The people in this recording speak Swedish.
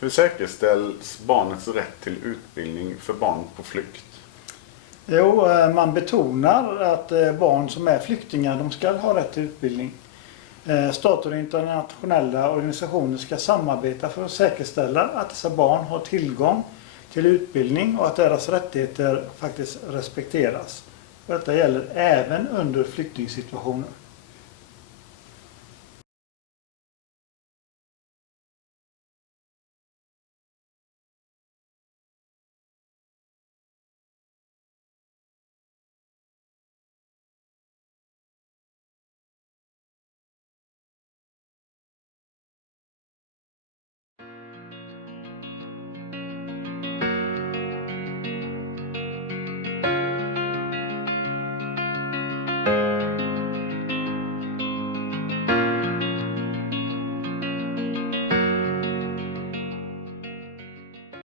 Hur säkerställs barnets rätt till utbildning för barn på flykt? Jo, man betonar att barn som är flyktingar, de ska ha rätt till utbildning. Stater och internationella organisationer ska samarbeta för att säkerställa att dessa barn har tillgång till utbildning och att deras rättigheter faktiskt respekteras. Detta gäller även under flyktingsituationer.